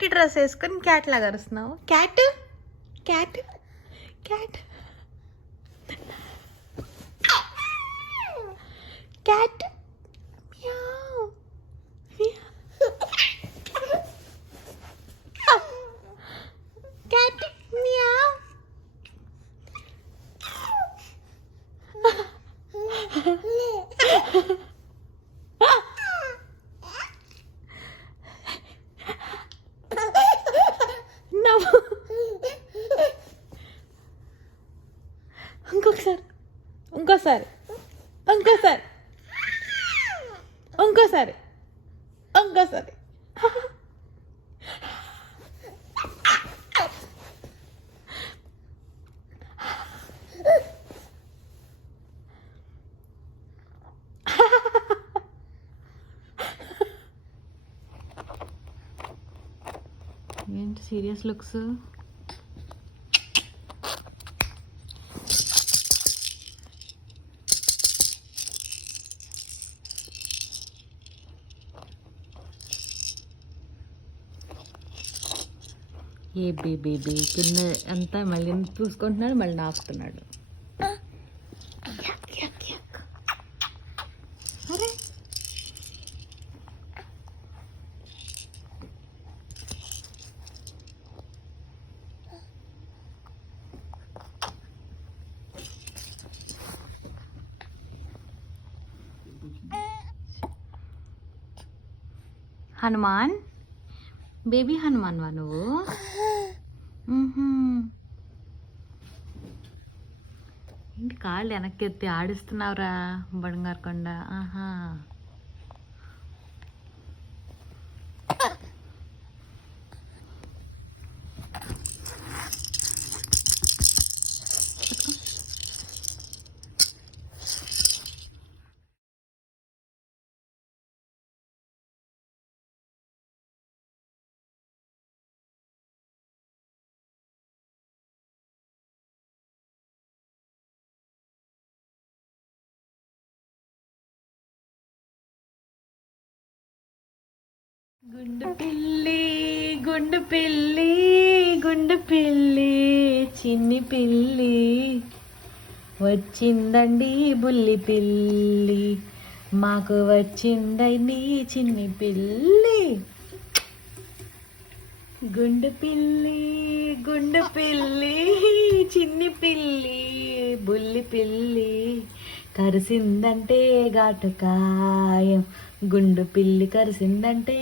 Cat dress వేసుకొని cat లాగా అరుస్తున్నావు. Cat cat cat cat meow cat meow. ఇంకొకసారి ఇంకోసారి ఇంకోసారి ఇంకోసారి ఇంకోసారి. ఏంటి సీరియస్ లుక్స్? ఏ బేబీ కింద అంతా మళ్ళీ చూసుకుంటున్నాడు, మళ్ళీ నాకుతున్నాడు. అరే హనుమాన్, బేబీ హనుమాన్ వా నువ్వు? ఏంటి కాళ్ళు వెనక్కి ఎత్తి ఆడిస్తున్నావురా బంగారు కొండ? ఆహా, గుండు పిల్లి గుండు పిల్లి గుండు పిల్లి చిన్ని పిల్లి వచ్చిందండి బుల్లి పిల్లి, మాకు వచ్చిందండి చిన్ని పిల్లి. గుండు పిల్లి గుండు పిల్లి చిన్ని పిల్లి బుల్లి పిల్లి, కరిసిందంటే ఘాటు కాయం, గుండు పిల్లి కరిసిందంటే